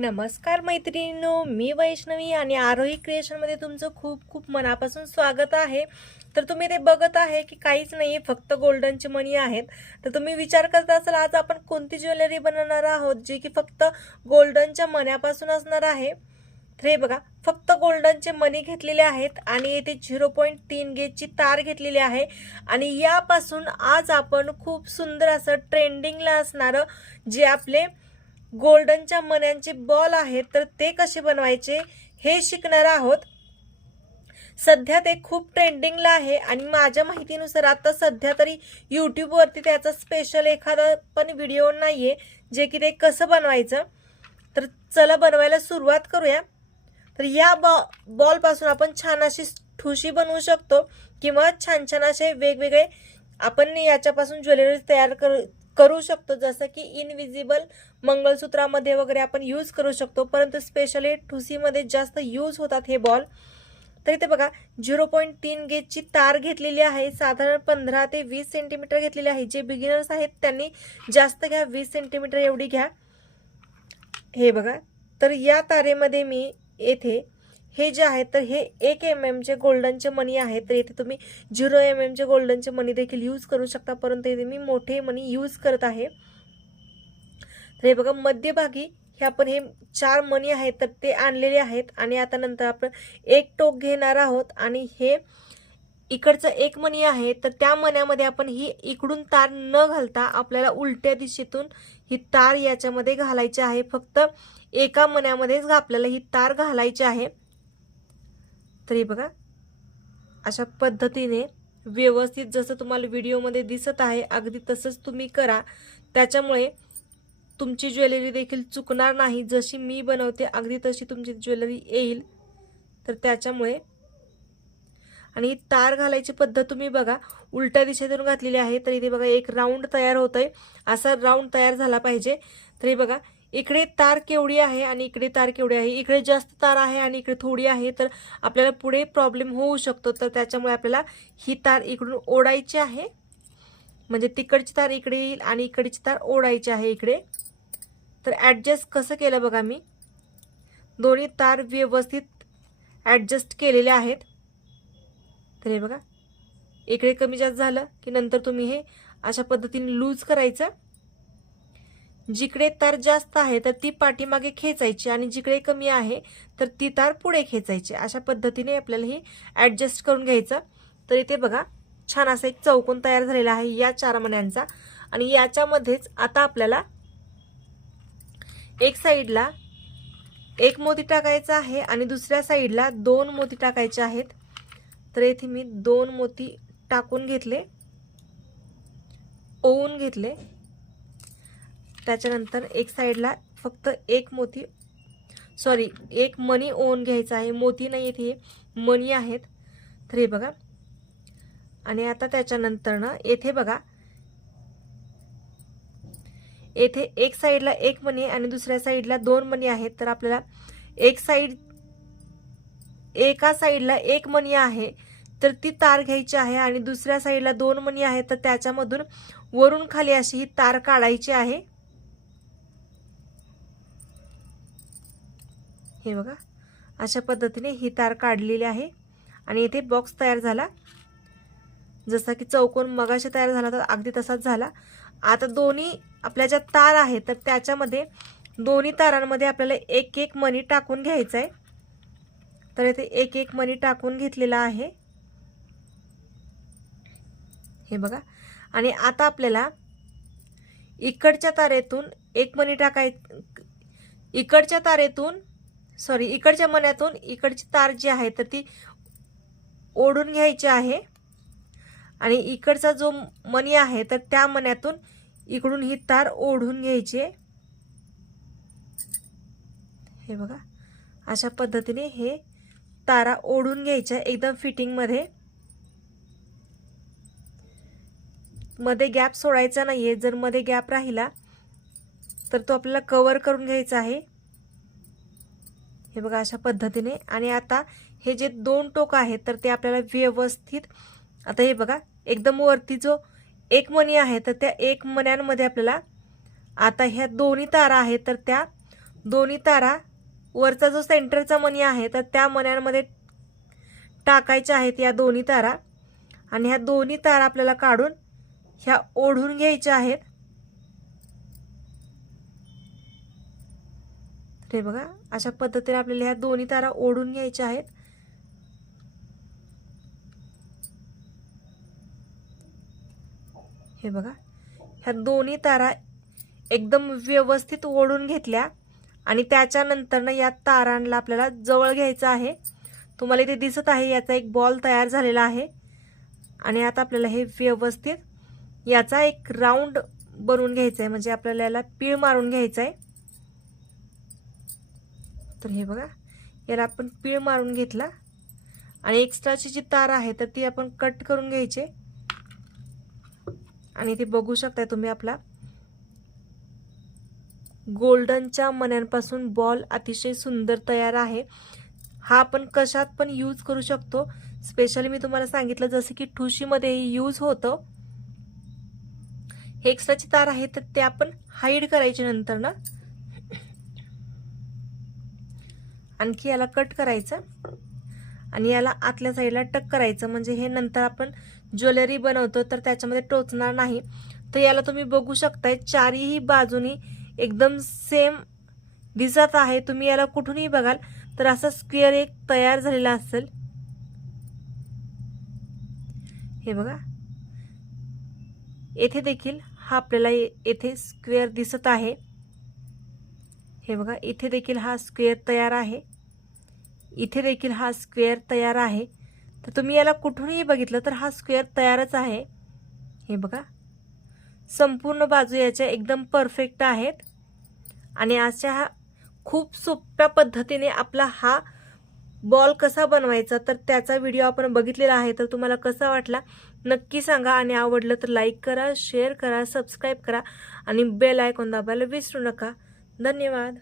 नमस्कार मैत्रिणींनो मी वैष्णवी आणि आरोही क्रिएशनमध्ये तुमचं खूप खूप मनापासून स्वागत आहे. तर तुम्ही ते बघत आहे की काहीच नाही आहे फक्त गोल्डनची मणी आहेत. तर तुम्ही विचार करत असाल आज आपण कोणती ज्वेलरी बनवणार आहोत जी की फक्त गोल्डनच्या मण्यापासून असणार आहे? तर हे बघा फक्त गोल्डनचे मणी घेतलेले आहेत आणि येथे झिरो पॉईंट तीन गेजची तार घेतलेली आहे. आणि यापासून आज आपण खूप सुंदर असं ट्रेंडिंगला असणारं जे आपले गोल्डनच्या मण्यांचे बॉल आहेत तर ते कसे बनवायचे हे शिकणार आहोत. सध्या ते खूप ट्रेंडिंगला आहे आणि माझ्या माहितीनुसार आता सध्या तरी यूट्यूबवरती त्याचा स्पेशल एखादा पण व्हिडिओ नाही आहे जे की ते कसं बनवायचं. तर चला बनवायला सुरुवात करूया. तर या बॉ बॉलपासून आपण छान अशी ठुशी बनवू शकतो किंवा छान छान असे वेगवेगळे आपण याच्यापासून ज्वेलरी तयार करू करू शकतो. जसं की इनविजिबल मंगळसूत्रामध्ये वगैरे आपण यूज करू शकतो. परंतु स्पेशली ठुसीमध्ये जास्त यूज होतात हे बॉल तर इथे बघा झिरो पॉईंट तीन गेजची तार घेतलेली आहे. साधारण पंधरा ते वीस सेंटीमीटर घेतलेली आहे. जे बिगिनर्स आहेत त्यांनी जास्त घ्या वीस सेंटीमीटर एवढी घ्या. हे बघा. तर या तारेमध्ये मी येथे हे जे आहे तर हे एक एम एमचे गोल्डनचे मनी आहेत तर इथे तुम्ही झिरो एम एमचे गोल्डनचे मनी देखील यूज करू शकता. परंतु इथे मी मोठे मनी यूज करत आहे. तर हे बघा मध्यभागी हे आपण हे चार मणी आहेत तर ते आणलेले आहेत. आणि आता नंतर आपण एक टोक घेणार आहोत. आणि हे इकडचं एक मनी आहे तर त्या मण्यामध्ये आपण ही इकडून तार न घालता आपल्याला उलट्या दिशेतून ही तार याच्यामध्ये घालायची आहे. फक्त एका मण्यामध्येच आपल्याला ही तार घालायची आहे. तर हे बघा अशा पद्धतीने व्यवस्थित जसं तुम्हाला व्हिडिओमध्ये दिसत आहे अगदी तसंच तुम्ही करा. त्याच्यामुळे तुमची ज्वेलरी देखील चुकणार नाही. जशी मी बनवते अगदी तशी तुमची ज्वेलरी येईल. तर त्याच्यामुळे आणि ही तार घालायची पद्धत तुम्ही बघा उलट्या दिशेतून घातलेली आहे. तर इथे बघा एक राऊंड तयार होत आहे असा राऊंड तयार झाला पाहिजे. तरी बघा इकडे तार केवढी आहे आणि इकडे तार केवढी आहे? इकडे जास्त तार आहे आणि इकडे थोडी आहे तर आपल्याला पुढे प्रॉब्लेम होऊ शकतो. तर त्याच्यामुळे आपल्याला ही तार इकडून ओढायची आहे. म्हणजे तिकडची तार इकडे येईल आणि इकडची तार ओढायची आहे इकडे. तर ॲडजस्ट कसं केलं बघा मी? दोन्ही तार व्यवस्थित ॲडजस्ट केलेले आहेत. तर हे बघा. इकडे कमी जास्त झालं की नंतर तुम्ही हे अशा पद्धतीने लूज करायचं. जिकडे तार जास्त आहे तर ती पाठीमागे खेचायची आणि जिकडे कमी आहे तर ती तार पुढे खेचायची. अशा पद्धतीने आपल्याला ही ॲडजस्ट करून घ्यायचं. तर इथे बघा छान असा एक चौकोन तयार झालेला आहे या चार मण्यांचा आणि याच्यामध्येच आता आपल्याला एक साईडला एक मोती टाकायचा आहे आणि दुसऱ्या साईडला दोन मोती टाकायचे आहेत. तर येथे मी दोन मोती टाकून घेतले ओवून घेतले. त्याच्यानंतर एक साईडला फक्त एक मोती सॉरी एक मनी ओन घ्यायचा आहे. मोती नाही येथे मनी आहेत. तर हे बघा. आणि आता त्याच्यानंतर ना येथे बघा. येथे एक साईडला एक मनी आणि दुसऱ्या साईडला दोन मनी आहेत. तर आपल्याला एक साईड एका साईडला एक मनी आहे तर ती तार घ्यायची आहे आणि दुसऱ्या साईडला दोन मणी आहेत. तर त्याच्यामधून वरून खाली अशी ही तार काढायची आहे. हे बघा. अशा पद्धतीने ही तार काढलेली आहे. आणि इथे बॉक्स तयार झाला. जसा की चौकोन मगाशी तयार झाला तर अगदी तसाच झाला. आता दोन्ही आपल्या ज्या तार आहेत तर त्याच्यामध्ये दोन्ही तारांमध्ये आपल्याला एक एक मनी टाकून घ्यायचं आहे तर इथे एक एक मनी टाकून घेतलेला आहे. हे बघा. आणि आता आपल्याला इकडच्या तारेतून एक मनी टाकाय इकडच्या तारेतून सॉरी इकडच्या मण्यातून इकडची तार जी आहे तर ती ओढून घ्यायची आहे. आणि इकडचा जो मणी आहे तर त्या मण्यातून इकडून ही तार ओढून घ्यायची. आहे हे बघा अशा पद्धतीने हे तारा ओढून घ्यायच्या एकदम फिटिंगमध्ये मध्ये. गॅप सोडायचा नाही आहे जर मध्ये गॅप राहिला तर तो आपल्याला कवर करून घ्यायचा आहे. हे बघा अशा पद्धतीने. आणि आता हे जे दोन टोक आहेत तर ते आपल्याला व्यवस्थित आता हे बघा एकदम वरती जो एक मणी आहे तर त्या एक मण्यांमध्ये आपल्याला आता ह्या दोन्ही तारा आहेत तर त्या दोन्ही तारा वरचा जो सेंटरचा मणी आहे तर त्या मण्यांमध्ये टाकायच्या आहेत या दोन्ही तारा. आणि ह्या दोन्ही तारा आपल्याला काढून ह्या ओढून घ्यायच्या आहेत. ते हे बघा अशा पद्धतीने आपल्याला ह्या दोन्ही तारा ओढून घ्यायच्या आहेत. हे बघा ह्या दोन्ही तारा एकदम व्यवस्थित ओढून घेतल्या आणि त्याच्यानंतरनं या तारांना आपल्याला जवळ घ्यायचं आहे. तुम्हाला इथे दिसत आहे याचा एक बॉल तयार झालेला आहे. आणि आता आपल्याला हे व्यवस्थित याचा एक राऊंड बनवून घ्यायचा आहे म्हणजे आपल्याला याला पीळ मारून घ्यायचा आहे तर हे बघा याला आपण पीळ मारून घेतला. आणि एक्स्ट्राची जी तार आहे तर ती आपण कट करून घ्यायची. आणि ते बघू शकताय तुम्ही आपला. गोल्डनच्या मण्यांपासून बॉल अतिशय सुंदर तयार आहे. हा आपण कशात पण यूज करू शकतो. स्पेशली मी तुम्हाला सांगितलं जसं की ठुशीमध्ये यूज होतं. हे एक्स्ट्राची तार आहे तर ते आपण हाईड करायचे नंतर ना आणखी याला कट करायचं आणि याला आतल्या साईडला टक करायचं. म्हणजे हे नंतर आपण ज्वेलरी बनवतो तर त्याच्यामध्ये टोचणार नाही. तर याला तुम्ही बघू शकताय चारही बाजूनी एकदम सेम दिसत आहे. तुम्ही याला कुठूनही बघाल तर असा स्क्वेअर एक तयार झालेला असेल. हे बघा. येथे देखील हा आपल्याला येथे स्क्वेअर दिसत आहे. हे बघा इथे देखील हा स्क्वेअर तयार आहे. इथे देखील हा स्क्वेअर तयार आहे. तर तुम्ही याला कुठूनही बघितलं तर हा स्क्वेअर तयारच आहे. हे बघा. संपूर्ण बाजू याच्या एकदम परफेक्ट आहेत. आणि अशा हा खूप सोप्या पद्धतीने आपला हा बॉल कसा बनवायचा तर त्याचा व्हिडिओ आपण बघितलेला आहे. तर तुम्हाला कसा वाटला नक्की सांगा आणि आवडलं तर लाईक करा शेअर करा सबस्क्राईब करा आणि बेल आयकॉन दाबायला विसरू नका. धन्यवाद.